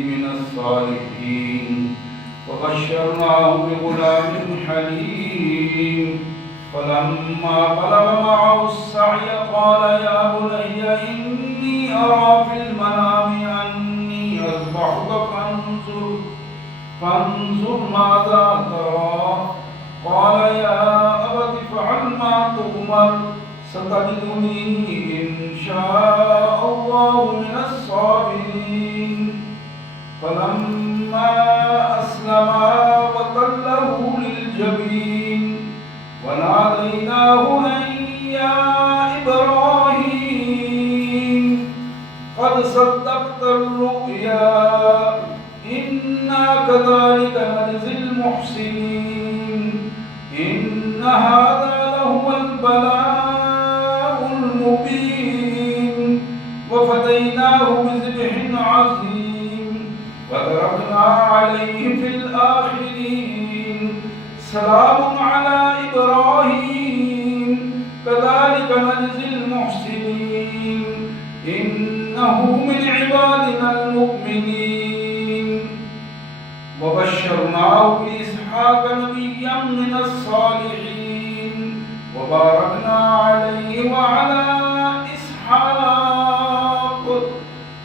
من الصالحين وبشرناه بغلام حليم فلما بلغ معه السعي قال يا بني إني أرى في المنام أني أذبحك فانظر ماذا ترى قال يا أبت افعل ما تؤمر ستجدني إن شاء الله من الصابرين فلما أسلما وتله للجبين وناديناه أن يا إبراهيم قد صدقت الرؤيا إنا كذلك نجزي المحسنين إن هذا لهو البلاء المبين وفديناه بذبح عظيم وتركنا عليه في الآخرين سلام على إبراهيم كذلك نجزي المحسنين إنه من عبادنا المؤمنين وبشرناه بإسحاق نبيا من الصالحين وباركنا عليه وعلى إسحاق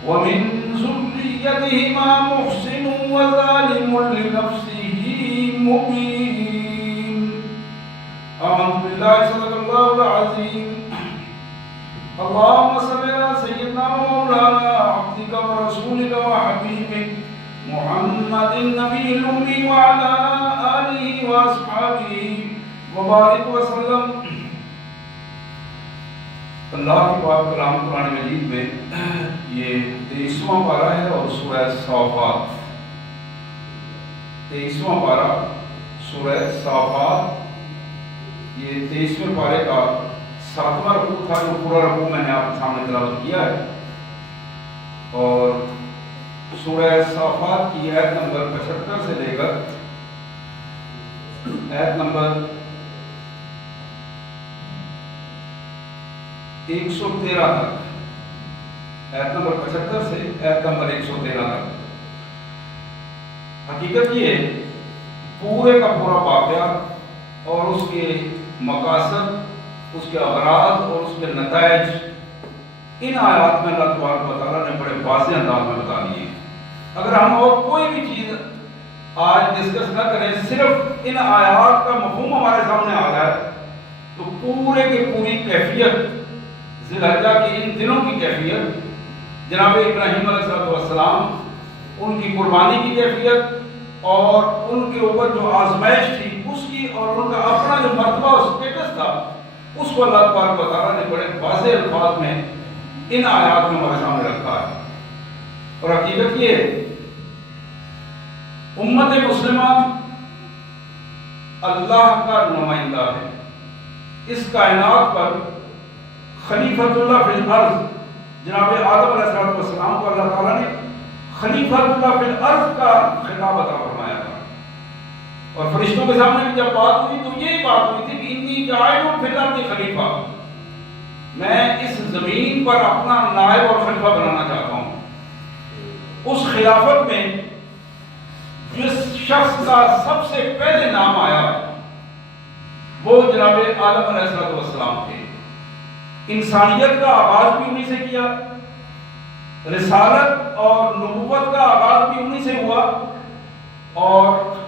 ومن ذريتهما محسن وظالم لنفسه مبين آمنت بالله صدق الله العظيم اللهم صل على سيدنا ومولانا عبدك ورسولك وحبيبك محمد النبي الأمي وعلى آله وأصحابه وبارك وسلم. اللہ کی پاک کلام قرآن مجید میں یہ 23واں پارہ ہے اور سورہ صافات 23واں پارہ سورہ صافات یہ 23ویں پارے کا 7واں رکوع تھا جو پورا رکوع میں نے آپ کے سامنے تلاوت کیا ہے اور سورہ صافات کی آیت نمبر 75 سے لے کر آیت نمبر 113 تک آیت نمبر 75 سے آیت نمبر 113 تک حقیقت یہ پورے کا پورا واقعہ اور اس کے مقاصد اس کے اغراض اور اس کے نتائج ان آیات میں اللہ تبارک و تعالیٰ نے بڑے واضح انداز میں بتا دیے ہیں. اگر ہم اور کوئی بھی چیز آج ڈسکس نہ کریں صرف ان آیات کا مفہوم ہمارے سامنے آ جائے تو پورے کی پوری کیفیت ذی الحجہ کی ان دنوں کی کیفیت جناب ابراہیم علیہ السلام ان کی قربانی کی کیفیت اور ان کے اوپر جو آزمائش تھی اس کی اور ان کا اپنا جو مرتبہ اور سٹیٹس تھا اس کو اللہ تبارک و تعالیٰ نے بڑے واضح الفاظ میں ان آیات میں ہمارے سامنے رکھا ہے. اور حقیقت یہ امت مسلمہ اللہ کا نمائندہ ہے. اس کائنات پر خلیفۃ اللہ فی الارض جناب آدم علیہ السلام کو اللہ تعالیٰ نے خلیفۃ اللہ فی الارض کا خطاب عطا فرمایا تھا اور فرشتوں کے سامنے بھی جب بات ہوئی تو یہی بات ہوئی تھی کہ انی جاعل فی الارض خلیفہ، میں اس زمین پر اپنا نائب اور خلیفہ بنانا چاہتا ہوں. اس خلافت میں جس شخص کا سب سے پہلے نام آیا وہ جناب آدم علیہ السلام تھے. انسانیت کا آغاز بھی انہی سے کیا، رسالت اور نبوت کا آغاز بھی انہی سے ہوا اور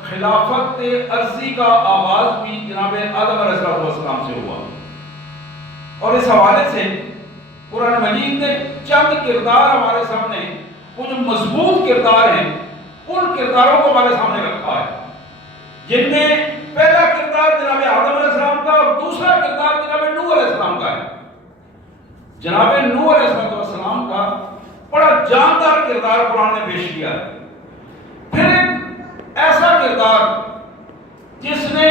خلافت عرضی کا آغاز بھی جناب آدم علیہ السلام سے ہوا. اور اس حوالے سے قرآن مجید نے چند کردار ہمارے سامنے وہ جو مضبوط کردار ہیں ان کرداروں کو ہمارے سامنے رکھا ہے جن میں پہلا کردار جناب آدم علیہ السلام کا اور دوسرا کردار جناب نوح علیہ السلام کا ہے. جناب نوح علیہ السلام کا بڑا جاندار کردار قرآن نے پیش کیا ہے. پھر ایک ایسا کردار جس نے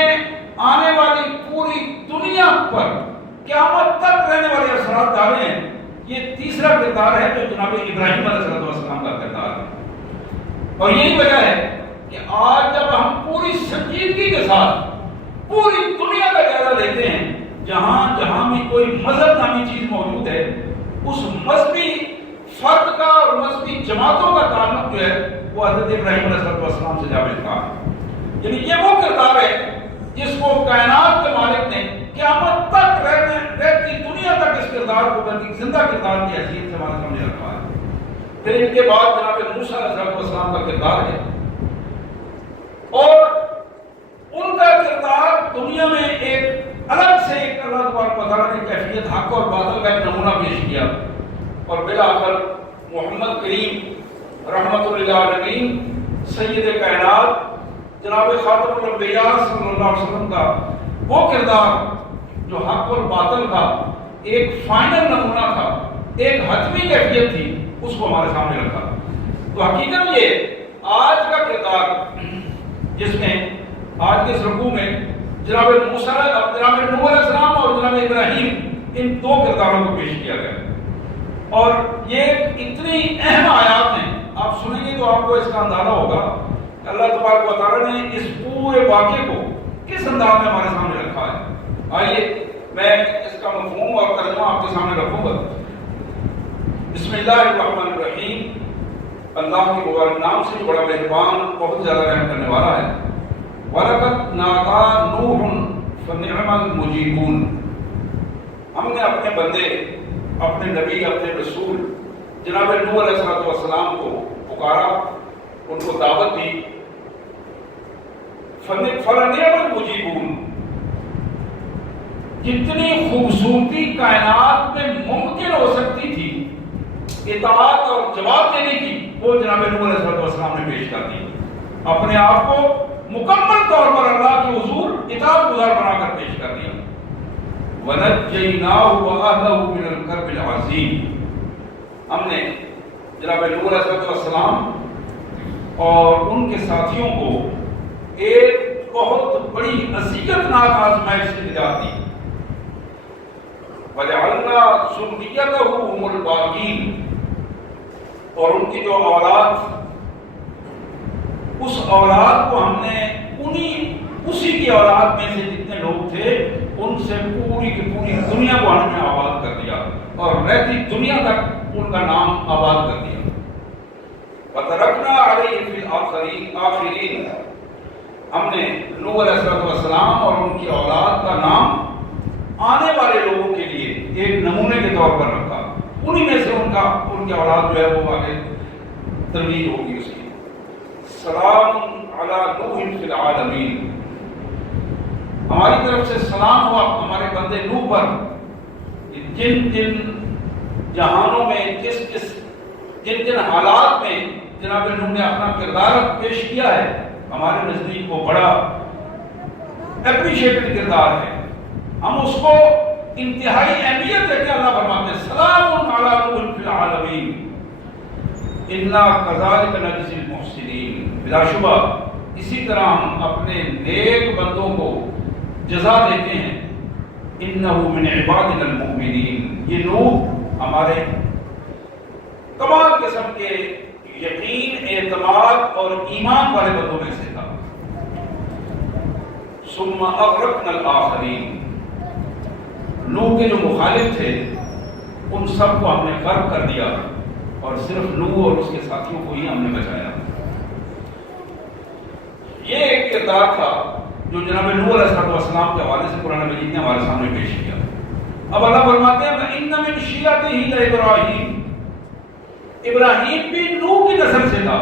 آنے والی پوری دنیا پر قیامت تک رہنے والے اثرات ڈالے ہیں، یہ تیسرا کردار ہے جو جناب ابراہیم علیہ السلام کا کردار ہے. اور یہی وجہ ہے کہ آج جب ہم پوری سنجیدگی کے ساتھ پوری دنیا کا جائزہ لیتے ہیں جہاں جہاں بھی کوئی مذہب نامی چیز موجود ہے اس مذہبی فرد کا اور مذہبی جماعتوں کا تعلق جو ہے وہ حضرت ابراہیم علیہ السلام سے جا ملتا ہے. یعنی یہ وہ کردار ہے جس کو کائنات کے مالک نے قیامت تک رہتی دنیا تک اس کردار کو زندہ کردار کی حیثیت سے ہمارے سامنے رکھا ہے. پھر ان کے بعد جناب موسیٰ علیہ السلام کا کردار ہے، اور ان کا کردار دنیا میں ایک الگ سے ایک اللہ تبارک و تعالیٰ نے کیفیت حق اور باطل کا ایک نمونہ پیش کیا، اور بالآخر محمد کریم رحمت للعالمین سید کائنات جناب خاتم الانبیاء صلی اللہ علیہ وسلم کا وہ کردار جو حق اور باطل کا ایک فائنل نمونہ تھا، ایک حتمی کیفیت تھی، اس کو ہمارے سامنے رکھا. تو حقیقت یہ آج کا کردار جس میں آج کے اس رکوع میں جناب موسیٰ جناب نوح علیہ السلام اور جناب ابراہیم ان دو کرداروں کو پیش کیا گیا، اور یہ اتنی اہم آیات ہیں، آپ سنیں گے تو آپ کو اس کا اندازہ ہوگا اللہ تبارک و تعالیٰ نے اس پورے واقعے کو کس انداز میں ہمارے سامنے رکھا ہے. آئیے میں اس کا مفہوم اور ترجمہ آپ کے سامنے رکھوں گا. بسم اللہ الرحمن الرحیم، اللہ کے مبارک نام سے جو بڑا مہربان بہت زیادہ رحم کرنے والا ہے. وَلَقَدْ نَادَا نُوحٌ فَنِعْمَ الْمُجِيبُونَ، ہم نے اپنے بندے، اپنے نبی، اپنے رسول جناب نوح علیہ السلام کو پکارا، ان کو دعوت دی. فَنِعْمَ الْمُجِيبُونَ، جتنی خوبصورتی کائنات میں ممکن ہو سکتی تھی اطاعت اور جواب دینے کی، وہ جناب نوح علیہ السلام نے پیش کر دی. اپنے آپ کو مکمل طور پر اللہ کے حضور اطاعت گزار بنا کر پیش کر دیا. وَنَجَّيْنَاهُ وَأَهْلَهُ مِنَ الْكَرْبِ الْعَظِيمِ، ہم نے جناب نوح علیہ السلام اور ان کے ساتھیوں کو ایک بہت بڑی اذیت ناک آزمائش سے نجات دی. وَجَعَلْنَا ذُرِّيَّتَهُ هُمُ الْبَاقِينَ، اور ان کی جو اولاد، اس اولاد کو ہم نے اسی کی اولاد میں سے جتنے لوگ تھے ان سے پوری کی پوری دنیا کو ہم نے آباد کر دیا، اور رہتی دنیا تک ان کا نام آباد کر دیا. وَتَرَكْنَا عَلَيْهِ فِي الْآخِرِينَ، ہم نے نوح علیہ السلام اور ان کی اولاد کا نام آنے والے لوگوں کے لیے ایک نمونے کے طور پر رکھا. انہی میں سے ان کی اولاد جو ہے وہ آگے ترویج ہوگی اس کی. سلام علی نوح فی العالمین، ہماری طرف سے سلام ہوا ہمارے بندے نوح پر، جن جن جہانوں میں جن جن حالات میں جناب نوح نے اپنا کردار پیش کیا ہے، ہمارے نزدیک وہ بڑا اپریشیٹڈ کردار ہے. ہم اس کو انتہائی اہمیت دیتے. اللہ فرماتے ہیں سلام علی نوح فی العالمین انا کذالک نجزی المحسنین، بلا شبہ اسی طرح ہم اپنے نیک بندوں کو جزا دیتے ہیں. انہ من عبادنا المؤمنین، یہ نوح ہمارے تمام قسم کے یقین، اعتماد اور ایمان والے بندوں میں سے تھا. ثم اغرقنا الآخرین، نوح کے جو مخالف تھے ان سب کو ہم نے غرق کر دیا، اور صرف نوح اور اس کے ساتھیوں کو ہی ہم نے بچایا. یہ ایک کردار تھا جو جناب نوح علیہ السلام کے حوالے سے قرآن مجید نے ہمارے سامنے پیش کیا. اب اللہ فرماتے ہیں وَإِنَّ مِن شِيَعَتِهِ لَإِبْرَاهِيمَ، ابراہیم بھی نوح کی نسل سے تھا،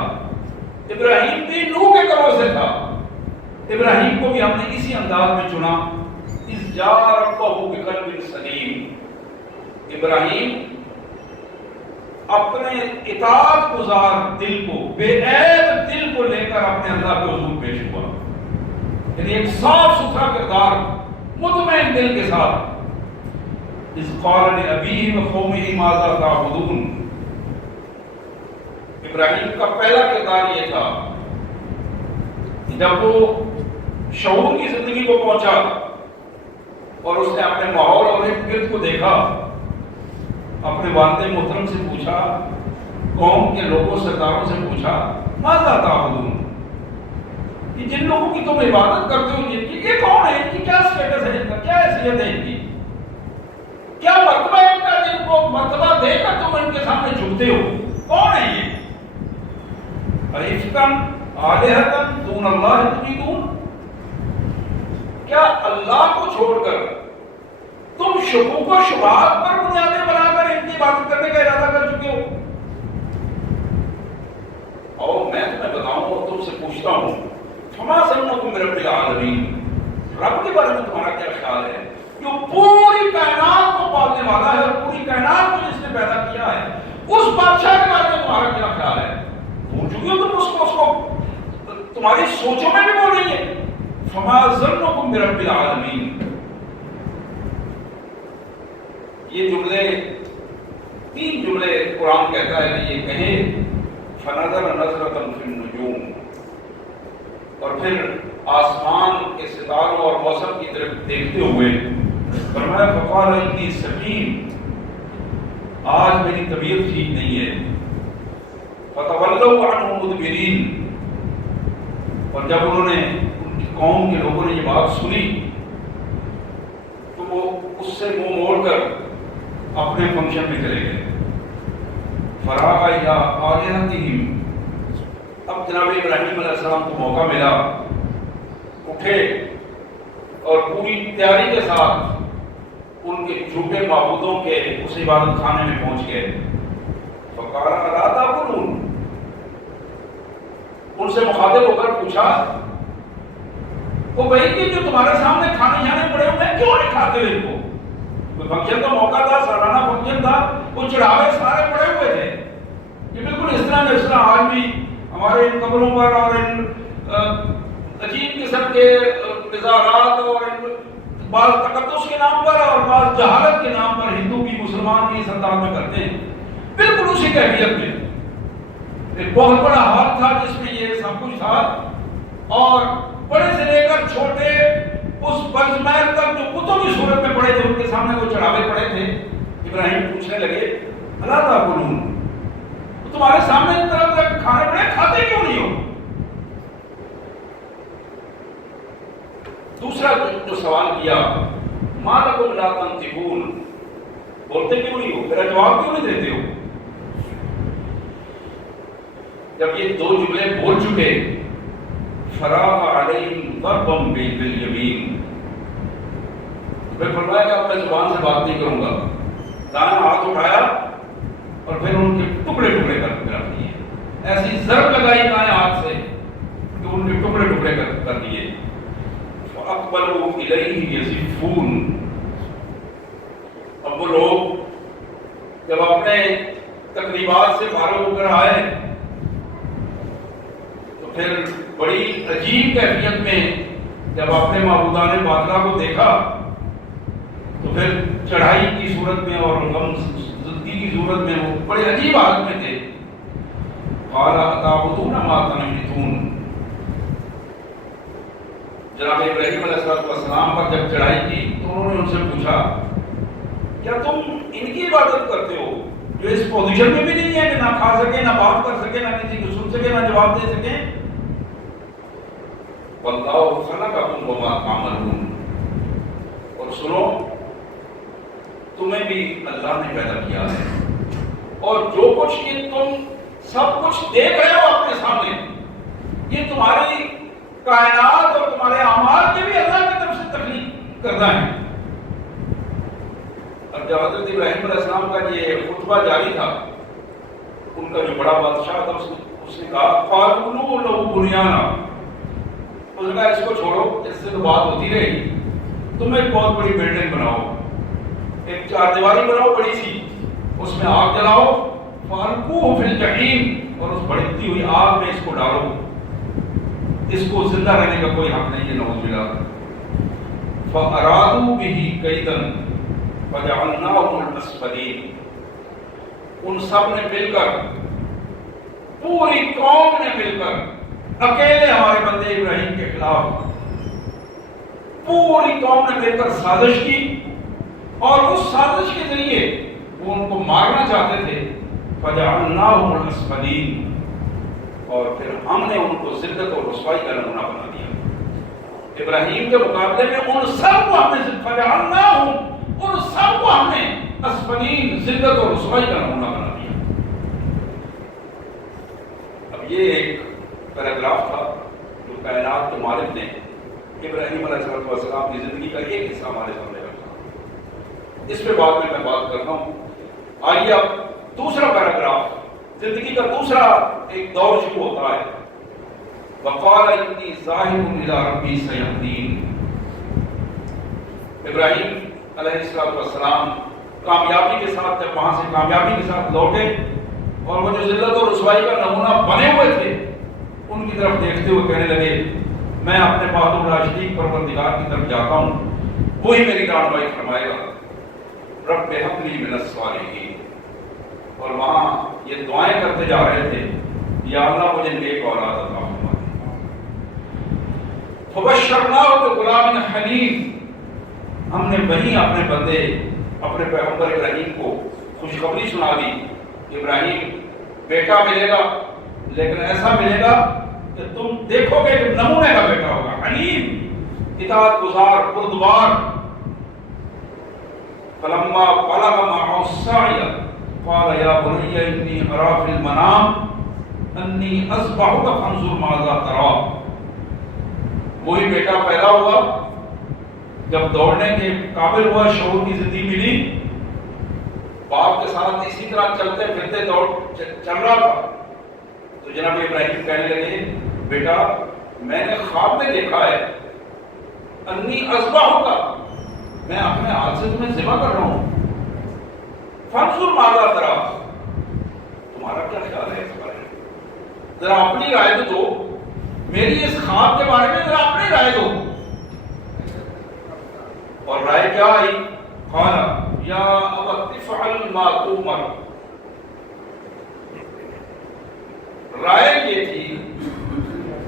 ابراہیم بھی نوح کے گروہ سے تھا. ابراہیم کو بھی ہم نے اسی انداز میں چنا. اِذْ جَاءَ رَبَّهُ بِقَلْبٍ سَلِيمٍ، ابراہیم اپنے اطاعت گزار دل کو، بے عیب دل کو لے کر اپنے اللہ کے حضور پیش ہوا. یعنی ایک صاف ستھرا کردار، مطمئن دل کے ساتھ. اِذْ قَالَ لِأَبِيهِ وَقَوْمِهِ مَاذَا تَعْبُدُونَ، ابراہیم کا پہلا کردار یہ تھا جب وہ شعور کی زندگی کو پہنچا اور اس نے اپنے ماحول اور ارد گرد کو دیکھا، اپنے والد محترم سے پوچھا، قوم کے لوگوں سرداروں سے پوچھا ماذا تعبدون، یہ جن لوگوں کی تم عبادت کرتے ہو یہ کون ہے، ان کی کیا سٹیٹس ہے، ان کا کیا حیثیت ہے، ان کی کیا مرتبہ ہے ان کا، جن کو مرتبہ دے کر تم ان کے سامنے جھکتے ہو، کون ہے یہ؟ ایفکن آلہۃ دون اللہ تریدون، کیا اللہ کو چھوڑ کر تم شکوک و شبہات پر بنیادیں بنا کر ان کی عبادت کرنے کا ارادہ کر چکے ہو؟ اور میں تمہیں بتاؤں اور تم سے پوچھتا ہوں، فما ظنکم برب العالمین، رب کے بارے میں تمہارا کیا خیال ہے جو پوری کائنات کو پالنے والا ہے اور پوری کائنات کو جس نے پیدا کیا ہے، اس بادشاہ کے بارے میں تمہارا کیا خیال ہے؟ بھول چکی ہو تم اس کو تمہاری سوچوں میں بھی وہ نہیں ہے۔ فما ظنکم برب العالمین، یہ جملے 3 جملے قرآن کہتا ہے کہ یہ کہیں فنظر نظرۃ فی النجوم، اور پھر آسمان کے ستاروں اور موسم کی طرف دیکھتے ہوئے فرمایا فقال انی سقیم، آج میری طبیعت ٹھیک نہیں ہے۔ فتولوا عنہ مدبرین، اور جب انہوں نے ان کی قوم کے لوگوں نے یہ بات سنی تو وہ اس سے منہ موڑ کر اپنے فنکشن میں چلے گئے۔ فراغ الی آلہتہم، اب جناب ابراہیم علیہ السلام کو موقع ملا، اٹھے اور پوری تیاری کے ساتھ ان کے جھوٹے معبودوں کے اس عبادت خانے میں پہنچ گئے۔ فقال الا تاکلون، ان سے مخاطب ہو کر پوچھا وہ بھائی کہ جو تمہارے سامنے کھانے شانے پڑے ہوئے ہیں کیوں نہیں کھاتے ہو ان کو؟ کوئی فنکشن کا موقع تھا، سالانہ فنکشن تھا، وہ چڑھاوے سارے پڑے ہوئے تھے۔ یہ بالکل اس طرح آج بھی ہمارے ان قبروں پر اور ان عجیب قسم کے مزارات اور بعض تقدس کے نام پر اور بعض جہالت کے نام پر ہندو بھی مسلمان بھی اس انداز میں کرتے ہیں، بالکل اسی کیفیت میں۔ ایک بہت بڑا ہال تھا جس میں یہ سب کچھ تھا، اور بڑے سے لے کر چھوٹے اس بنجمیر تک جو کتوں کی صورت میں پڑے تھے ان کے سامنے وہ چڑھاوے پڑے تھے۔ ابراہیم پوچھنے لگے الا تاکلون، تمہارے سامنے طرح طرح کے کھانے پڑے، کھاتے کیوں نہیں ہو؟ دوسرا جو سوال کیا ما لکم لا تنطقون، بولتے کیوں نہیں ہو، میرا جواب کیوں نہیں دیتے ہو؟ جب یہ 2 جملے بول چکے فراغ علیہم ضربا بالیمین، پھر فرمایا کہ اب میں زبان سے بات نہیں کروں گا، دائیں ہاتھ اٹھایا اور پھر ان کے ٹکڑے ٹکڑے کر رکھ دیے، ایسی ضرب لگائی دائیں ہاتھ سے کہ ان کے ٹکڑے ٹکڑے کر دیے۔ فاقبلوا الیہ یزفون، اب وہ لوگ جب اپنے تقریبات سے فارغ ہو کر آئے تو پھر بڑی عجیب کیفیت میں جب اپنے معبودان باطلہ کو دیکھا تو پھر چڑھائی کی صورت میں اور غم زدگی کی صورت میں وہ بڑے عجیب حالت میں تھے۔ قال اتعبدون ما تنحتون، جناب ابراہیم علیہ السلام پر جب چڑھائی کی تو انہوں نے ان سے پوچھا کیا تم ان کی عبادت کرتے ہو جو اس پوزیشن میں بھی نہیں ہے کہ نہ کھا سکے، نہ بات کر سکے، نہ کسی کو سن سکے، نہ جواب دے سکے؟ واللہ خلقکم وما تعملون، اور سنو تمہیں بھی اللہ نے پیدا کیا ہے، اور جو کچھ یہ تم سب کچھ دیکھ رہے ہو اپنے سامنے، یہ تمہاری کائنات اور تمہارے اعمال کے بھی اللہ کی طرف سے تخلیق کردہ ہیں۔ اب جب حضرت ابراہیم علیہ السلام کا یہ خطبہ جاری تھا، ان کا جو بڑا بادشاہ تھا اس نے کہا فَقُولُوا لَهُ بُنْيَانًا، اس نے کہا اس کو چھوڑو، اس سے تو بات ہوتی رہی، تم ایک بہت بڑی بلڈنگ بناؤ، ایک 4 دیواری بناؤ بڑی سی، اس میں آگ جلاؤ، فَأَلْقُوهُ فِي الْجَحِيمِ، اور اس بڑھتی ہوئی آگ میں اس کو ڈالو، اس کو زندہ رہنے کا کوئی حق نہیں ہے، نعوذ باللہ۔ فَأَرَادُوا بِهِ كَيْدًا فَجَعَلْنَاهُمُ الْأَسْفَلِينَ، ان سب نے مل کر، پوری قوم نے مل کر، اکیلے ہمارے بندے ابراہیم کے خلاف پوری قوم نے مل کر سازش کی، اور اس سازش کے ذریعے وہ ان کو مارنا چاہتے تھے۔ فَجَعَلْنَاهُمُ الْأَسْفَلِينَ، اور پھر ہم نے ان کو ذلت اور رسوائی کا نمونہ بنا دیا۔ ابراہیم کے مقابلے میں ان سب کو ہم نے فَجَعَلْنَاهُمْ، ان سب کو ہم نے اسفلین، ذلت اور رسوائی کا نمونہ بنا دیا۔ اب یہ ایک پیراگراف تھا جو کائنات کے مالک نے ابراہیم علیہ السلام کی زندگی کا ایک حصہ ہمارے سامنے رکھا. اس پہ بعد میں بات کرتا ہوں. آئیے اب دوسرا پیراگراف، زندگی کا دوسرا ایک دور شروع ہوتا ہے. وقال انی ذاہب الی ربی سیہدین. ابراہیم علیہ السلام کامیابی کے ساتھ جب وہاں سے کامیابی کے ساتھ لوٹے اور وہ جو ذلت اور رسوائی کا نمونہ بنے ہوئے تھے ان کی طرف دیکھتے ہوئے کہنے لگے میں اپنے بہادر راشدین پروردگار کی طرف جاتا ہوں، وہی میری رہنمائی فرمائے گا. رب ہب لی من الصالحین. اور وہاں یہ دعائیں کرتے جا رہے تھے یا اللہ مجھے نیک اولاد عطا فرما. فبشرناہ بغلام حلیم. ہم نے وہیں اپنے بندے اپنے پیغمبر ابراہیم کو خوشخبری سنا دی. ابراہیم بیٹا ملے گا، لیکن ایسا ملے گا کہ تم دیکھو گے کہ نمونے کا بیٹا ہوگا، حلیم، اطاعت گزار، بردبار. فلما بلغ معه السعي قال يا بني إني أرى في المنام أني أذبحك فانظر ماذا ترى. وہی بیٹا پیدا ہوا، جب دوڑنے کے قابل ہوا، شعور کی زندگی ملی، باپ کے ساتھ اسی طرح چلتے پھرتے چل رہا تھا، تو جناب ابراہیم کہنے لگے بیٹا میں نے خواب میں دیکھا ہے انی اذبحک، میں اپنے ہاتھ سے تمہیں ذبح کر رہا ہوں. فانظر ماذا ترى. تمہارا کیا خیال ہے اس بارے میں؟ ذرا اپنی رائے تو دو، میری اس خواب کے بارے میں ذرا اپنی رائے دو. اور رائے کیا آئی؟ قال یا ابت افعل ما تؤمر. رائے یہ تھی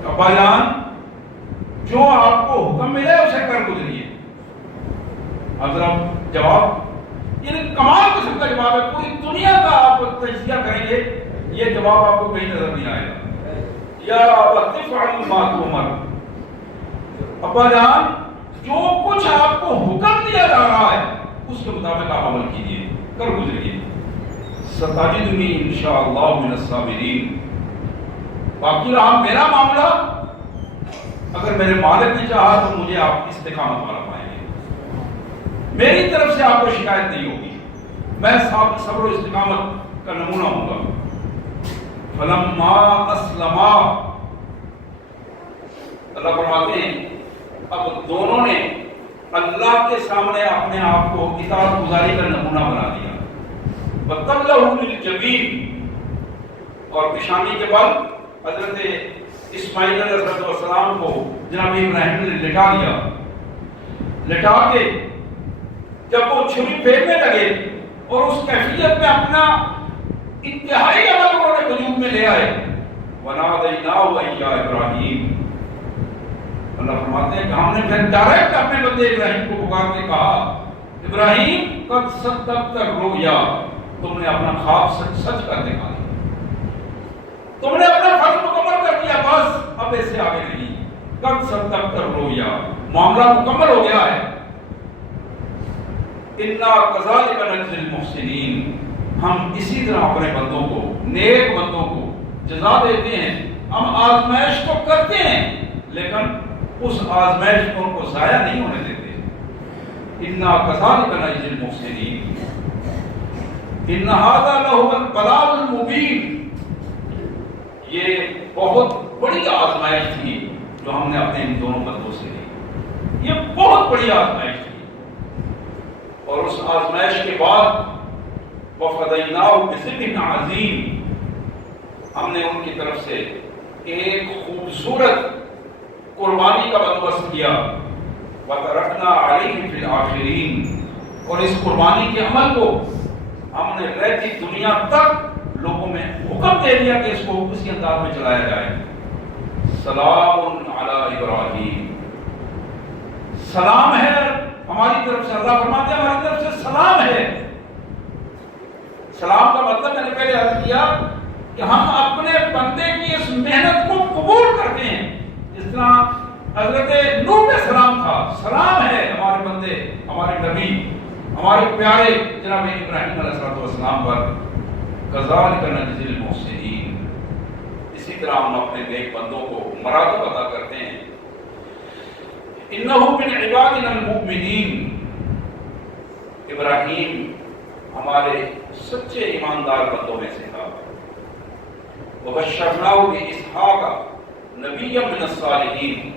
ابا جان جو آپ کو حکم ملے اسے کر گزریے. حضرت جواب یعنی کمال قسم کا جواب ہے، پوری دنیا کا آپ تجزیہ کریں گے یہ جواب آپ کو کہیں نظر نہیں آئے گا. یا ابت افعل ما تؤمر. ابا جان جو کچھ آپ کو حکم دیا جا رہا ہے اس کے مطابق آپ عمل کیجیے، کر گزریے. ستجدنی انشاءاللہ من الصابرین. باقی رہا میرا معاملہ، اگر میرے مالک نے چاہا تو مجھے آپ استقامت والا پائیں گے. میری طرف سے آپ کو شکایت نہیں ہوگی، میں صبر و استقامت کا نمونہ ہوں گا. فلما اسلما. اللہ فرماتے ہیں اب دونوں نے اللہ کے سامنے اپنے آپ کو اطاعت گزاری کا نمونہ بنا دیا. وَتَلَّهُ لِلْجَبِينِ. اور پیشانی کے بل حضرت اسماعیل علیہ السلام کو جناب ابراہیم نے لٹا دیا. لٹا کے جب وہ چھری پھیرنے لگے اور اس کیفیت میں اپنا انتہائی عمل انہوں نے وجود میں لے آئے. وَنَادَيْنَاهُ يَا إِبْرَاهِيمُ. اللہ فرماتے ہیں کہ ہم نے پھر ڈائریکٹ اپنے بندے ابراہیم کو پکار کے کہا ابراہیم قد صدقت الرؤیا. تم نے اپنا خواب سچ کر دکھا دیا، تم نے اپنا فرض مکمل کر دیا، بس اب اس سے آگے نہیں. قد صدقت الرؤیا، معاملہ مکمل ہو گیا ہے. انا کذالک نجزی المحسنین. ہم اسی طرح اپنے بندوں کو، نیک بندوں کو جزا دیتے ہیں. ہم آزمائش تو کرتے ہیں لیکن اس آزمائش کو ان کو ضائع نہیں ہونے دیتے. انا کذالک نجزی المحسنین. ان ھذا لہو البلاء المبین. یہ بہت بڑی آزمائش تھی جو ہم نے اپنے ان دونوں بندوں سے لی. یہ بہت بڑی آزمائش تھی. اور اس آزمائش کے بعد وَفَدَيْنَاهُ بِذِبْحٍ عَظِيمٍ. ہم نے ان کی طرف سے ایک خوبصورت قربانی کا بندوبست کیا. وَتَرَكْنَا عَلَيْهِ فِي الْآخِرِينَ. اور اس قربانی کے عمل کو ہم نے رہتی دنیا تک لوگوں میں حکم دے دیا کہ اس کو اسی انداز میں چلایا جائے. سلام علی ابراہیم. سلام ہے ہماری طرف سے. اللہ فرماتے ہیں ہماری طرف سے سلام ہے. سلام کا مطلب میں نے پہلے عرض کیا کہ ہم اپنے بندے کی اس محنت کو قبول کرتے ہیں. جس طرح حضرت نوح میں سلام تھا، سلام ہے ہمارے بندے، ہمارے نبی، ہمارے پیارے جناب ابراہیم علیہ السلام پر. کذالک نجزی المحسنین. اسی طرح ہم اپنے نیک بندوں کو مراتب عطا کرتے ہیں۔ انہ من عبادنا المؤمنین، ابراہیم ہمارے سچے ایماندار بندوں میں سے تھا۔ وبشرناہ باسحاق نبیا من الصالحین۔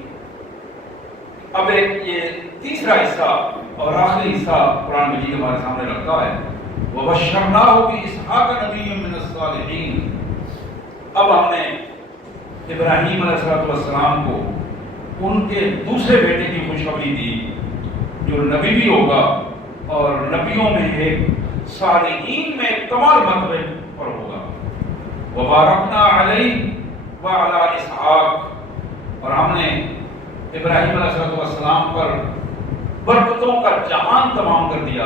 اب ایک یہ تیسرا حصہ اور آخری حصہ قرآن مجید ہمارے سامنے رکھتا ہے، وبشرناہ باسحاق نبیا من الصالحین۔ اب ہم نے ابراہیم علیہ السلام کو ان کے دوسرے بیٹے کی خوشخبری دی جو نبی بھی ہوگا اور نبیوں میں ایک صالحین میں کمال مرتبے پر ہوگا۔ وبارکنا علیہ وعلی اسحاق، اور ہم نے ابراہیم علیہ السلام پر برکتوں کا جہان تمام کر دیا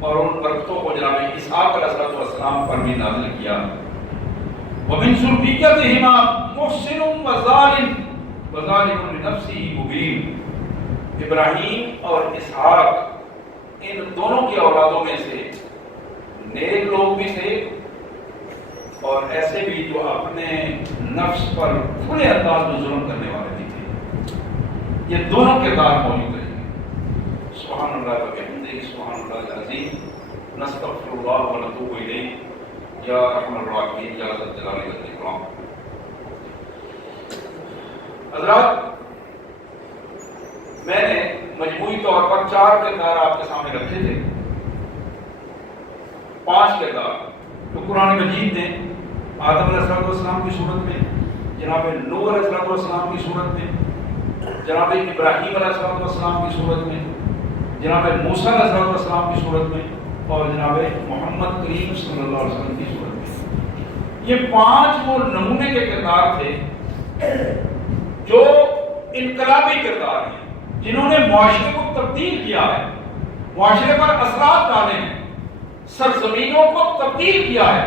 اور ان برکتوں کو جناب اسحاق علیہ السلام پر بھی نازل کیا۔ ومن ذریتہما محسن وظالم وظالم لنفسہ مبین۔ ابراہیم اور اسحاق ان دونوں کی اولادوں میں سے نیک لوگ بھی تھے اور ایسے بھی جو اپنے نفس پر کھلے انداز میں ظلم کرنے والے بھی تھے۔ یہ دونوں کردار موجود ہیں۔ سبحان اللہ وبحمدہ، سبحان اللہ العظیم، نستغفر اللہ ونتوب الیہ، یا ارحم الراحمین، یا ذا الجلال والاکرام۔ حضرات، میں نے مجموعی طور پر 4 کردار آپ کے سامنے رکھے تھے، 5 کردار تو قرآن مجید نے آدم علیہ السلام کی صورت میں، جناب نوح علیہ السلام کی صورت میں، جناب ابراہیم علیہ السلام کی صورت میں، جناب موسیٰ علیہ السلام کی صورت میں، اور جناب محمد کریم صلی اللہ علیہ وسلم کی صورت میں۔ یہ 5 وہ نمونے کے کردار تھے جو انقلابی کردار ہیں، جنہوں نے معاشرے کو تبدیل کیا ہے، معاشرے پر اثرات ڈالے ہیں، سرزمینوں کو تبدیل کیا ہے۔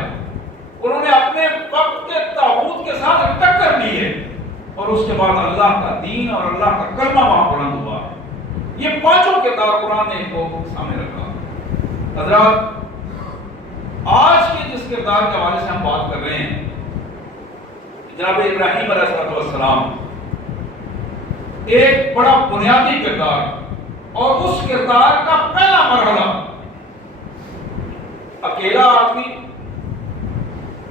انہوں نے اپنے وقت کے طاغوت کے ساتھ ٹکر دی ہے اور اس کے بعد اللہ کا دین اور اللہ کا کلمہ وہاں بلند ہوا ہے۔ یہ 5 کردار قرآن نے ان کو سامنے رکھا۔ حضرات، آج کے جس کردار کے حوالے سے ہم بات کر رہے ہیں، جناب ابراہیم علیہ السلام ایک بڑا بنیادی کردار، اور اس کردار کا پہلا مرحلہ اکیلا آدمی،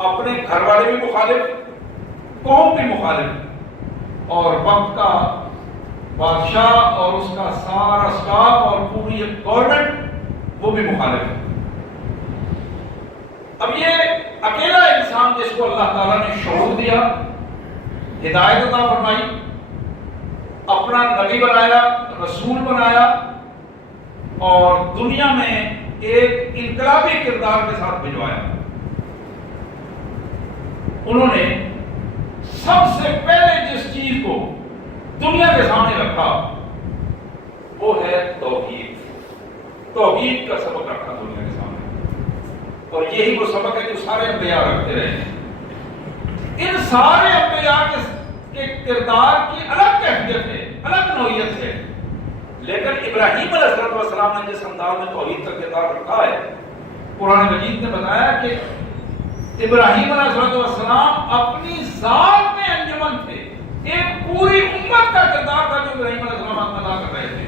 اپنے گھر والے بھی مخالف، قوم بھی مخالف، اور وقت کا بادشاہ اور اس کا سارا سٹاف اور پوری گورنمنٹ وہ بھی مخالف ہے۔ اب یہ اکیلا انسان جس کو اللہ تعالیٰ نے شعور دیا، ہدایت عطا فرمائی، اپنا نبی بنایا، رسول بنایا، اور دنیا میں ایک انقلابی کردار کے ساتھ بھجوایا، انہوں نے سب سے پہلے جس چیز کو دنیا کے سامنے رکھا وہ ہے توحید۔ توحید کا سبق رکھا دنیا کے سامنے، اور یہی وہ سبق ہے جو سارے انبیاء رکھتے رہے ہیں۔ ان سارے انبیاء کے کردار کی الگ کیفیت ہے، الگ نوعیت ہے، لیکن ابراہیم علیہ السلام نے جس انداز میں توحید کا کردار رکھا ہے، قرآن مجید نے بتایا کہ ابراہیم علیہ السلام اپنی ذات میں انجمن تھے، ایک پوری امت کا کردار تھا جو ابراہیم علیہ السلام ادا کر رہے تھے۔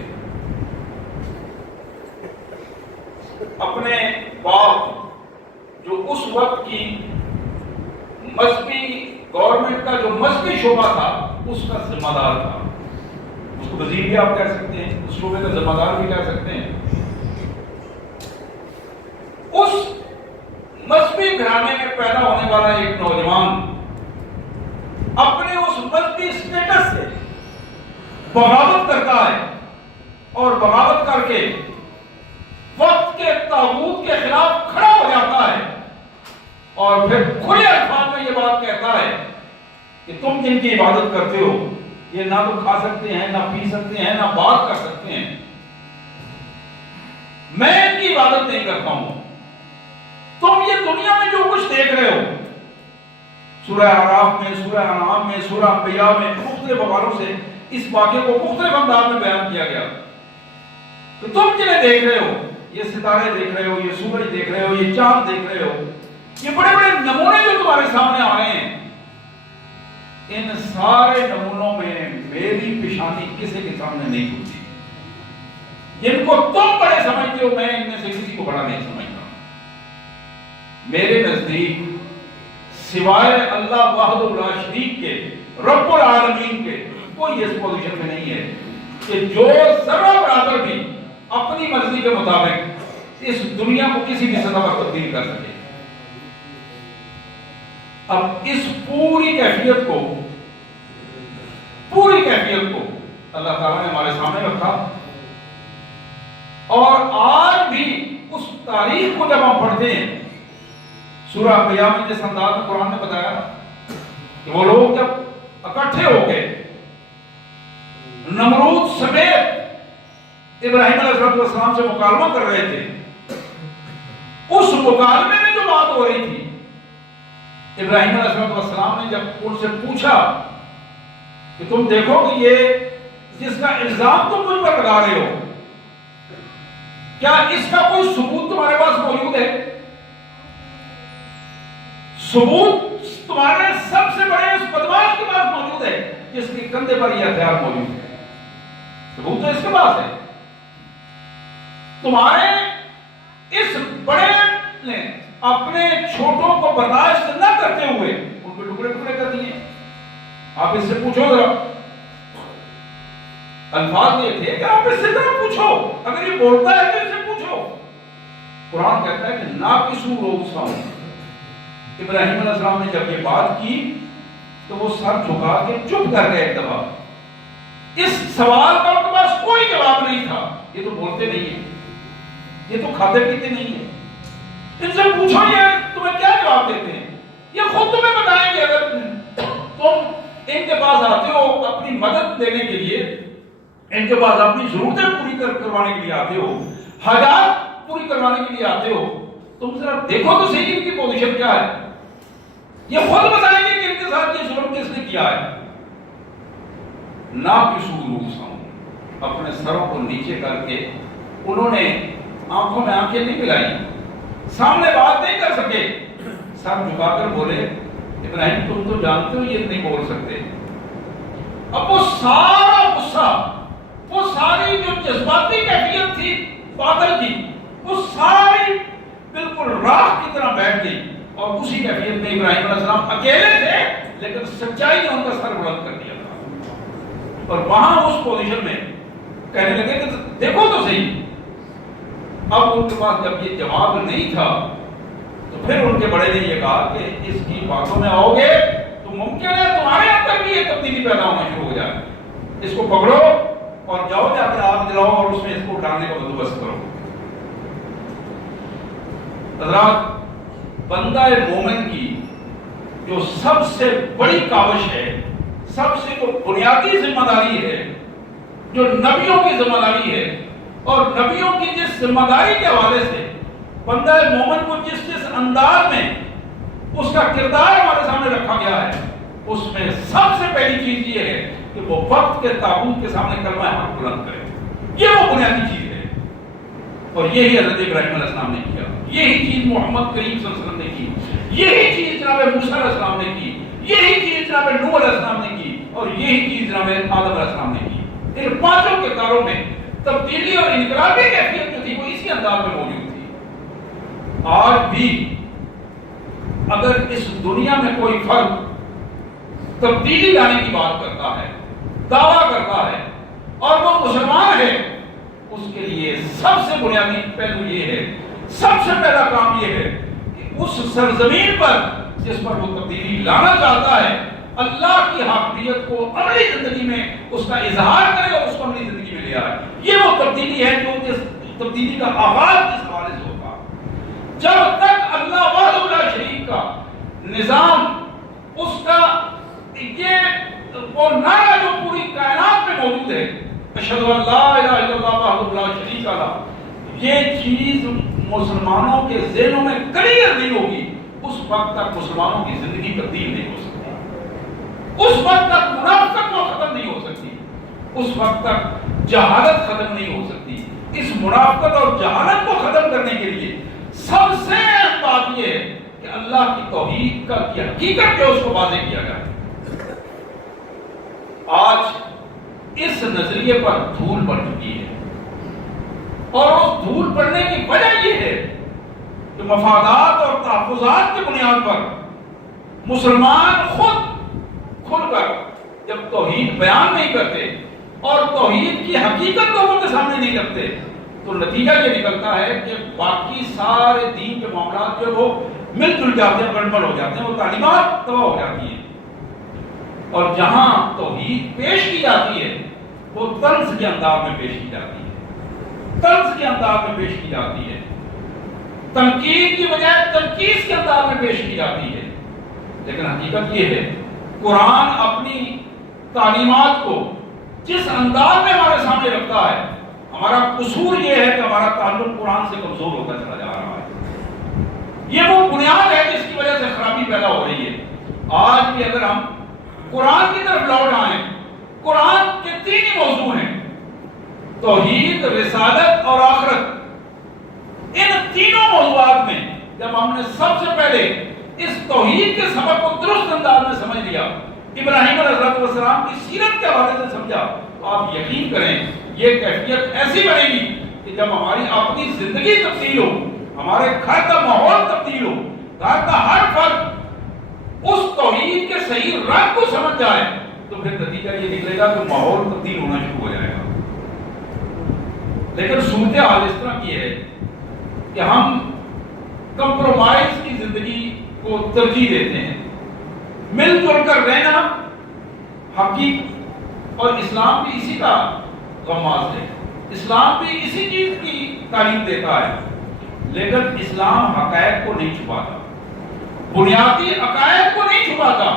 اپنے باپ جو اس وقت کی مذہبی گورنمنٹ کا جو مذہبی شعبہ تھا اس کا ذمہ دار تھا، اس کو وزیر بھی آپ کہہ سکتے ہیں، اس شعبے کا ذمہ دار بھی کہہ سکتے ہیں۔ اس مذہبی گھرانے میں پیدا ہونے والا ایک نوجوان اپنے اس مذہبی اسٹیٹس سے بغاوت کرتا ہے، اور بغاوت کر کے وقت کے طاغوت کے خلاف کھڑا ہو جاتا ہے، اور پھر کھلے الفاظ میں یہ بات کہتا ہے کہ تم جن کی عبادت کرتے ہو یہ نہ تو کھا سکتے ہیں، نہ پی سکتے ہیں، نہ بات کر سکتے ہیں، میں ان کی عبادت نہیں کرتا ہوں۔ تم یہ دنیا میں جو کچھ دیکھ رہے ہو، سورہ اعراف میں، سورہ انعام میں، سورہ انبیاء میں مختلف حوالوں سے اس واقعے کو مختلف انداز میں بیان کیا گیا، تو تم جنہیں دیکھ رہے ہو، یہ ستارے دیکھ رہے ہو، یہ سورج دیکھ رہے ہو، یہ چاند دیکھ رہے ہو، یہ بڑے بڑے نمونے جو تمہارے سامنے آ رہے ہیں، ان سارے نمونوں میں میری پیشانی کسی کے سامنے نہیں ہوتی. جن کو تم بڑے سمجھتے ہو میں ان میں سے کسی کو بڑا نہیں سمجھتا. میرے نزدیک سوائے اللہ وحدہ لا شریک کے رب العالمین کے کوئی اس پوزیشن میں نہیں ہے کہ جو ذرہ برابر بھی اپنی مرضی کے مطابق اس دنیا کو کسی بھی سطح پر تبدیل کر سکے. اب اس پوری کیفیت کو اللہ تعالیٰ نے ہمارے سامنے رکھا، اور آج بھی اس تاریخ کو جب ہم پڑھتے ہیں سورہ انبیاء میں جس انداز میں قرآن نے بتایا کہ وہ لوگ جب اکٹھے ہو کے نمرود سمیت ابراہیم علیہ السلام سے مکالمہ کر رہے تھے، اس مکالمے میں جو بات ہو رہی تھی، ابراہیم علیہ السلام نے جب ان سے پوچھا کہ تم دیکھو کہ یہ جس کا الزام تم مجھ پر لگا رہے ہو، کیا اس کا کوئی ثبوت تمہارے پاس موجود ہے؟ ثبوت تمہارے سب سے بڑے اس بدماش کے پاس موجود ہے جس کے کندھے پر یہ ہتھیار موجود ہے. ثبوت تو اس کے پاس ہے. تمہارے اس بڑے نے اپنے چھوٹوں کو برداشت نہ کرتے ہوئے ان کے ٹکڑے ٹکڑے کر دیے. آپ اس سے پوچھو ذرا، الفاظ یہ تھے کہ آپ اس سے ذرا پوچھو، اگر یہ بولتا ہے تو اس سے پوچھو. قرآن کہتا ہے کہ ناقصو رؤوسہم. ابراہیم علیہ السلام نے جب یہ بات کی تو وہ سر جھکا کے چپ کر گئے. ایک دفعہ اس سوال کا ان کے پاس کوئی جواب نہیں تھا. یہ تو بولتے نہیں ہیں، یہ تو کھاتے پیتے نہیں ہیں، ان سے پوچھو یہ تمہیں کیا جواب دیتے ہیں، یہ خود تمہیں بتائیں گے. اگر تم ان کے پاس آتے ہو اپنی مدد دینے کے لیے، ان کے پاس اپنی ضرورتیں پوری کروانے کے لیے آتے ہو، حاجات پوری کروانے کے لیے آتے ہو، تم ذرا دیکھو تو صحیح ان کی پوزیشن کیا ہے. یہ خود بتائیں گے کہ ان کے ساتھ یہ ظلم کس نے کیا ہے. ناقصو رؤوسہم، اپنے سروں کو نیچے کر کے انہوں نے آنکھوں میں آنکھیں نہیں ملائی، سامنے بات نہیں کر سکے، سر جھکا کر بولے ابراہیم تم تو جانتے ہو یہ نہیں بول سکتے. اب وہ سارا غصہ، وہ ساری جو جذباتی کیفیت تھی باطل کی، وہ ساری بالکل راہ کی طرح بیٹھ گئی. اور اسی کیفیت میں ابراہیم علیہ السلام اکیلے تھے لیکن سچائی نے ان کا سر بلند کر دیا تھا. اور وہاں اس پوزیشن میں کہنے لگے کہ دیکھو تو صحیح. اب ان کے پاس جب یہ جواب نہیں تھا تو پھر ان کے بڑے نے یہ کہا کہ اس کی باتوں میں آؤ گے تو ممکن ہے تمہارے اندر بھی یہ تبدیلی پیدا ہونا شروع ہو جائے. اس کو پکڑو اور جاؤ جا کے آگ جلاؤ اور اس میں اس کو ڈالنے کا بندوبست کرو. حضرات، بندہ مومن کی جو سب سے بڑی کاوش ہے، سب سے جو بنیادی ذمہ داری ہے، جو نبیوں کی ذمہ داری ہے، اور نبیوں کی جس ذمہ داری کے حوالے سے بندہ مومن کو جس انداز میں اس کا کردار ہمارے سامنے رکھا گیا ہے، اس میں سب سے پہلی چیز یہ ہے کہ وہ وقت کے تابوت کے سامنے کلمہ حق بلند کرے. یہ وہ بنیادی چیز ہے، اور یہی حضرت ابراہیم علیہ السلام نے کیا. یہی چیز محمد کریم صلی اللہ علیہ وسلم نے کی. یہی چیز جناب موسیٰ علیہ السلام نے کی. یہی چیز جناب نوح علیہ السلام نے کی. اور یہی چیز جناب آدم علیہ السلام نے کی. ان پانچوں کرداروں میں تبدیلی اور انقلابی کیفیت جو تھی وہ اسی انداز میں موجود تھی. آج بھی اگر اس دنیا میں کوئی فرد تبدیلی لانے کی بات کرتا ہے، دعویٰ کرتا ہے اور وہ مسلمان ہے، اس کے لیے سب سے بنیادی پہلو یہ ہے، سب سے پہلا کام یہ ہے کہ اس سرزمین پر جس پر وہ تبدیلی لانا چاہتا ہے، اللہ کی حاکمیت کو عملی زندگی میں اس کا اظہار کرے اور اس کو عملی زندگی میں لے آئے. یہ وہ تبدیلی ہے جو جس تبدیلی کا آغاز جس حوالے سے ہوگا. جب تک اللہ وحدہ لا شریک کا نظام، اس کا یہ وہ نعرہ جو پوری کائنات میں موجود ہے، اشہد ان لا الہ الا اللہ وحدہ لا شریک لہ، یہ چیز مسلمانوں کے ذہنوں میں کلیئر نہیں ہوگی، اس وقت تک مسلمانوں کی زندگی تبدیل نہیں ہو سکتی. اس وقت تک منافقت کو ختم نہیں ہو سکتی. اس وقت تک جہالت ختم نہیں ہو سکتی. اس منافقت اور جہالت کو ختم کرنے کے لیے سب سے اہم بات یہ ہے کہ اللہ کی توحید کا کی حقیقت جو اس کو واضح کیا جائے. آج اس نظریے پر دھول پڑ چکی ہے، اور اس دھول پڑنے کی وجہ یہ ہے کہ مفادات اور تحفظات کی بنیاد پر مسلمان خود کھل کر جب توحید بیان نہیں کرتے اور توحید کی حقیقت لوگوں کے سامنے نہیں رکھتے تو نتیجہ یہ نکلتا ہے کہ باقی سارے دین کے معاملات جو وہ مل جل جاتے ہیں، گڑبڑ ہو جاتے ہیں، وہ تعلیمات تباہ ہو جاتی ہیں۔ اور جہاں توحید پیش کی جاتی ہے وہ طنز کے انداز میں پیش کی جاتی ہے، طنز کے انداز میں پیش کی جاتی ہے، تنقید کی بجائے تنقید کے انداز میں پیش کی جاتی ہے۔ لیکن حقیقت یہ ہے قرآن اپنی تعلیمات کو جس انداز میں ہمارے سامنے رکھتا ہے، ہمارا قصور یہ ہے کہ ہمارا تعلق قرآن سے کمزور ہوتا چلا جا رہا ہے۔ یہ وہ بنیاد ہے جس کی وجہ سے خرابی پیدا ہو رہی ہے۔ آج بھی اگر ہم قرآن کی طرف لوٹ آئیں، قرآن کے تین ہی موضوع ہیں، توحید، رسالت اور آخرت۔ ان تینوں موضوعات میں جب ہم نے سب سے پہلے اس توحید کے سبق کو درست انداز میں سمجھ لیا، ابراہیم علیہ السلام کی سیرت کے حوالے سے سمجھا، تو آپ یقین کریں یہ کیفیت ایسی بنے گی کہ جب ہماری اپنی زندگی تبدیل ہو، ہمارے گھر کا ماحول تبدیل ہو، گھر کا ہر فرد اس توحید کے صحیح رنگ کو سمجھ جائے، تو پھر نتیجہ یہ نکلے گا کہ ماحول تبدیل ہونا شروع ہو جائے گا۔ لیکن صورتحال اس طرح کی ہے کہ ہم کمپرومائز کی زندگی کو ترجیح دیتے ہیں، مل جل کر رہنا حقیقت، اور اسلام بھی اسی کا غماز ہے، اسلام بھی اسی چیز کی تعلیم دیتا ہے۔ لیکن اسلام حقائق کو نہیں چھپاتا، بنیادی عقائد کو نہیں چھپاتا،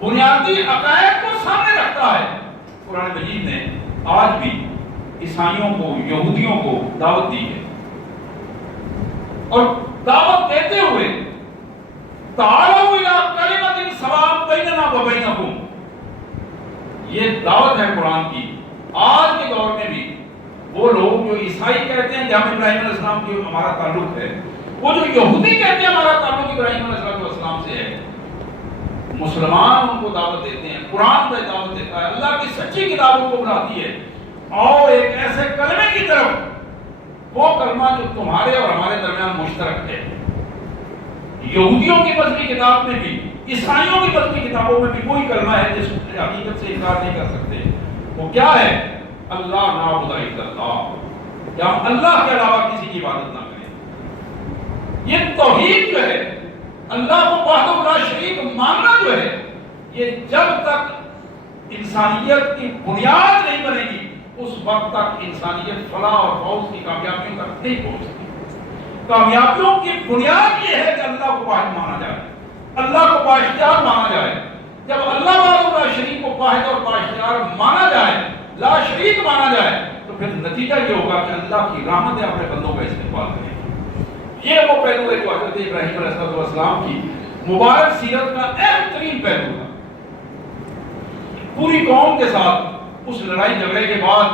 بنیادی عقائد کو سامنے رکھتا ہے۔ قرآن مجید نے آج بھی عیسائیوں کو، یہودیوں کو دعوت دی ہے، اور دعوت دیتے ہوئے تعالوا الی کلمۃ سواء بیننا وبینکم، یہ دعوت ہے قرآن کی۔ آج کے دور میں بھی وہ لوگ جو عیسائی کہتے ہیں کہ ہم ابراہیم علیہ السلام کی ہمارا تعلق ہے، وہ جو یہودی کہتے ہیں ہمارا تعلق ابراہیم علیہ السلام سے ہے، مسلمان ان کو دعوت دیتے ہیں، قرآن پہ دعوت دیتا ہے، اللہ کی سچی کتابوں کو بلاتی ہے، اور ایک ایسے کلمے کی طرف، وہ کلمہ جو تمہارے اور ہمارے درمیان مشترک ہے۔ یہودیوں کی مذہبی کتاب میں بھی، عیسائیوں کی مذہبی کتابوں میں بھی کوئی کلمہ ہے جس کو حقیقت سے انکار نہیں کر سکتے۔ وہ کیا ہے؟ اللہ نعبد الا اللہ، کہ ہم اللہ کے علاوہ کسی کی عبادت نہ کریں۔ یہ توحید جو ہے، اللہ کو وحدہ لا شریک ماننا جو ہے، یہ جب تک انسانیت کی بنیاد نہیں بنے گی اس وقت تک انسانیت فلاح اور فوز کی کامیابیوں تک نہیں پہنچ سکتی۔ کامیابیوں کی بنیاد یہ ہے کہ اللہ کو واحد مانا جائے، اللہ کو بااختیار مانا جائے۔ جب اللہ وحدہ لا شریک کو واحد اور بااختیار مانا جائے، لا شریک مانا جائے، تو پھر نتیجہ یہ ہوگا کہ اللہ کی رحمتیں اپنے بندوں کا استقبال کریں گی۔ یہ وہ پہلو ہے جو حضرت ابراہیم علیہ السلام کی مبارک سیرت کا اہم ترین پہلو تھا۔ پوری قوم کے ساتھ اس لڑائی جھگڑے کے بعد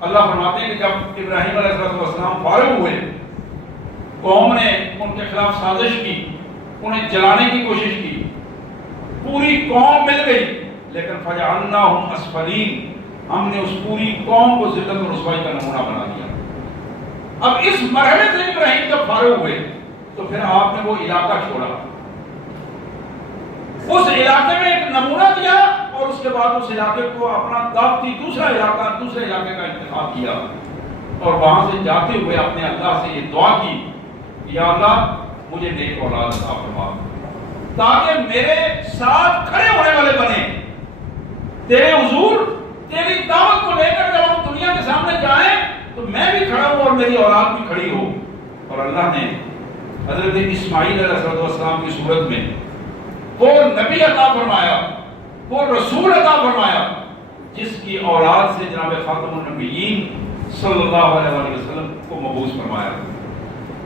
اللہ فرماتے ہیں کہ جب ابراہیم علیہ السلام فارغ ہوئے، قوم نے ان کے خلاف سازش کی، انہیں جلانے کی کوشش کی، پوری قوم مل گئی، لیکن فجعلناہم اسفلین، ہم نے اس پوری قوم کو ذلت و رسوائی کا نمونہ بنا دیا۔ اب اس مرحلے سے ابراہیم جب فارغ ہوئے تو پھر آپ نے وہ علاقہ چھوڑا، اس علاقے میں ایک نمونہ دیا، اور اس کے بعد اس علاقے کو اپنا دعوتی دوسرے علاقے کا انتخاب کیا، اور وہاں سے جاتے ہوئے اپنے اللہ سے یہ دعا کی، یا اللہ مجھے نیک اولاد عطا فرما، تاکہ میرے ساتھ کھڑے ہونے والے بنے، تیرے حضور تیری دعوت کو لے کر جب ہم دنیا کے سامنے جائیں تو میں بھی کھڑا ہوں اور میری اولاد بھی کھڑی ہو۔ اور اللہ نے حضرت اسماعیل علیہ السلام کی صورت میں وہ نبی عطا فرمایا، وہ رسول عطا فرمایا، جس کی اولاد سے جناب خاتم النبیین صلی اللہ علیہ وسلم کو مبعوث فرمایا۔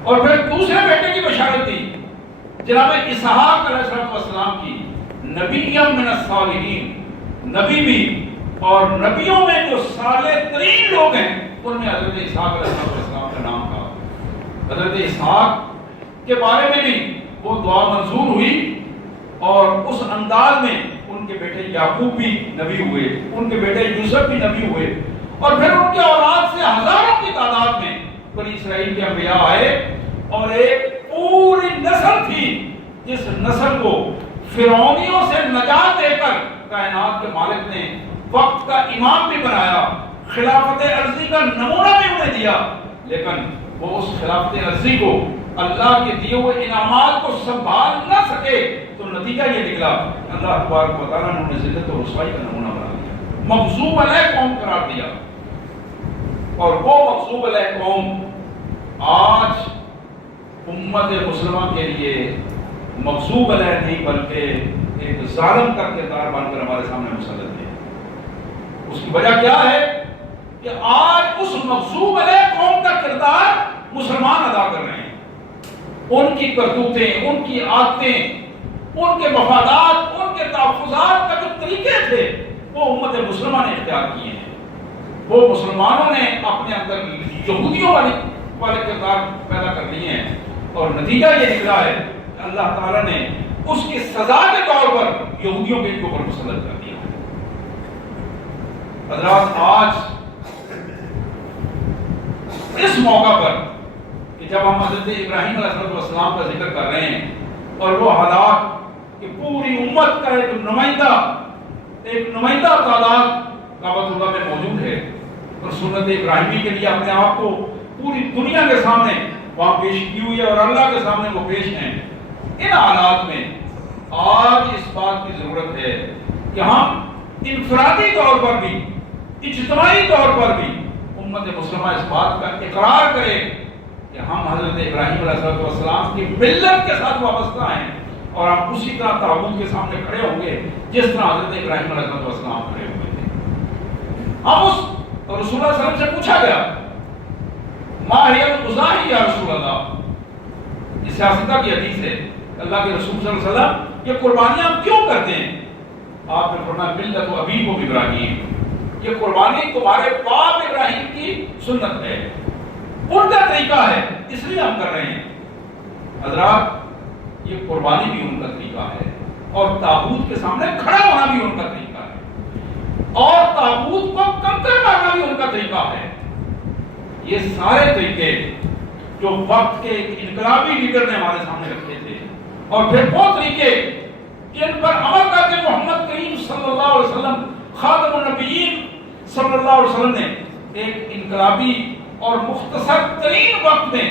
اور پھر دوسرے بیٹے کی بشارت دی، جناب اسحاق علیہ السلام کی، نبی من الصالحین، نبی بھی، اور نبیوں میں جو صالح ترین لوگ ہیں ان میں حضرت اسحاق علیہ السلام کا نام تھا۔ حضرت اسحاق کے بارے میں بھی وہ دعا منظور ہوئی، اور اس انداز میں ان کے بیٹے یعقوب بھی نبی ہوئے، ان کے بیٹے یوسف بھی نبی ہوئے، اور پھر ان کے اولاد سے ہزاروں کی تعداد میں بنی اسرائیل کے انبیاء آئے، اور ایک پوری نسل تھی جس نسل کو فرعونیوں سے نجات دے کر کائنات کے مالک نے وقت کا امام بھی بنایا، خلافت عرضی کا نمونہ بھی انہیں دیا، لیکن وہ اس خلافت عرضی کو اللہ کے دیے ہوئے انعامات کو سنبھال نہ سکے، تو نتیجہ یہ نکلا اللہ تبارک و تعالیٰ نے انہیں ذلت و رسوائی کا نمونہ بنا دیا، مغضوب علیہ قوم قرار دیا۔ اور وہ مغضوب علیہ قوم آج امت مسلمہ کے لیے مغضوب علیہ نہیں بلکہ ایک ظالم کا کردار بن کر ہمارے سامنے مسلط ہے۔ اس کی وجہ کیا ہے کہ آج اس مغضوب علیہ قوم کا کردار مسلمان ادا کر رہے ہیں، ان کی کرتوتیں، ان کی عادتیں، ان کے مفادات، ان کے تحفظات کا جو طریقے تھے وہ امت مسلمہ نے اختیار کیے ہیں۔ وہ مسلمانوں نے اپنے اندر یہودیوں والے کردار پیدا کر لیے ہیں، اور نتیجہ یہ نکلا ہے کہ اللہ تعالیٰ نے اس کی سزا کے طور پر یہودیوں کے اوپر مسلط کر دیا۔ حضرات، آج اس موقع پر کہ جب ہم حضرت ابراہیم علیہ السلام کا ذکر کر رہے ہیں اور وہ حالات کہ پوری امت کا ایک نمائندہ تعداد کعبۃ اللہ میں موجود ہے اور سنت ابراہیمی کے لیے اپنے آپ کو پوری دنیا کے سامنے وہاں پیش کی ہوئی ہے اور اللہ کے سامنے وہ پیش ہیں، ان حالات میں آج اس بات کی ضرورت ہے کہ ہم انفرادی طور پر بھی، اجتماعی طور پر بھی امت مسلمہ اس بات کا اقرار کرے کہ ہم حضرت ابراہیم علیہ السلام کی ملت کے ساتھ وابستہ ہیں، اور ہم اسی طرح تابوت کے سامنے کھڑے ہوں گے جس طرح حضرت ابراہیم علیہ السلام کھڑے ہوئے تھے۔ ہم اس رسول اللہ صلی اللہ علیہ وسلم سے پوچھا گیا ما ہی القضاء یا رسول اللہ، یہ سیاستہ کی حدیث ہے، اللہ کے رسول صلی اللہ علیہ وسلم یہ قربانیاں ہم کیوں کرتے ہیں؟ آپ نے فرمایا ملت و ابیکم ابراہیم، یہ قربانی تمہارے باپ ابراہیم کی سنت ہے، ان کا طریقہ ہے، اس لیے ہم کر رہے ہیں۔ حضرات، یہ قربانی بھی ان کا طریقہ ہے، اور تابوت کے سامنے کھڑا ہونا بھی ان کا طریقہ ہے، اور تابوت کو کنکر مارنا بھی ان کا طریقہ ہے۔ یہ سارے طریقے جو وقت کے ایک انقلابی لیڈر نے ہمارے سامنے رکھے تھے، اور پھر وہ طریقے جن پر عمل کر کے محمد کریم صلی اللہ علیہ وسلم خاتم النبیین صلی اللہ علیہ وسلم نے ایک انقلابی اور مختصر ترین وقت میں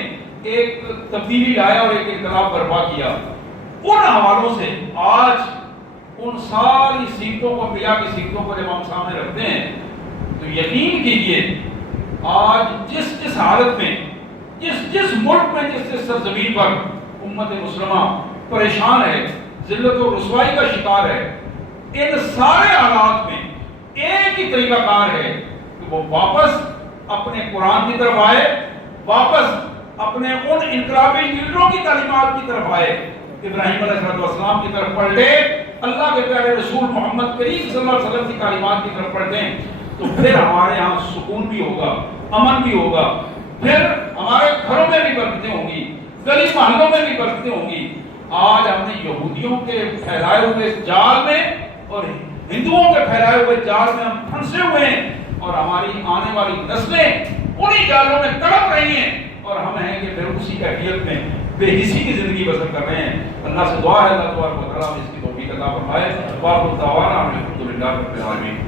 ایک تبدیلی لایا اور ایک انقلاب برپا کیا، ان حوالوں سے آج ان ساری سیٹوں کو، انبیاء کی سیٹوں کو جب ہم سامنے رکھتے ہیں تو یقین کیجئے آج جس حالت میں، جس ملک میں، جس سرزمین پر امت مسلمہ پریشان ہے، ذلت و رسوائی کا شکار ہے، ان سارے حالات میں ایک ہی طریقہ کار ہے کہ وہ واپس اپنے قرآن کی طرف آئے، واپس اپنے ان انقلابی لیڈروں کی تعلیمات کی طرف آئے، ابراہیم علیہ السلام کی طرف پلٹے، اللہ کے پیارے رسول محمد کریم صلی اللہ علیہ وسلم کی تعلیمات کی طرف پلٹیں، تو پھر ہمارے ہاں سکون بھی ہوگا، امن بھی ہوگا، پھر ہمارے گھروں میں بھی برکتیں ہوں گی، گلی محلوں میں بھی برکتیں ہوں گی۔ آج ہم نے یہودیوں کے پھیلائے ہوئے جال میں اور ہندوؤں کے پھیلائے ہوئے جال میں ہم پھنسے ہوئے ہیں، اور ہماری آنے والی نسلیں انہی جالوں میں تڑپ رہی ہیں، اور ہم ہیں کہ پھر اسی کیفیت میں بے حسی کی زندگی بسر کر رہے ہیں۔ اللہ سے دعا ہے اللہ تبارک و تعالیٰ اس کی توفیق عطا فرمائے۔ وآخر دعوانا الحمد للہ رب العالمین۔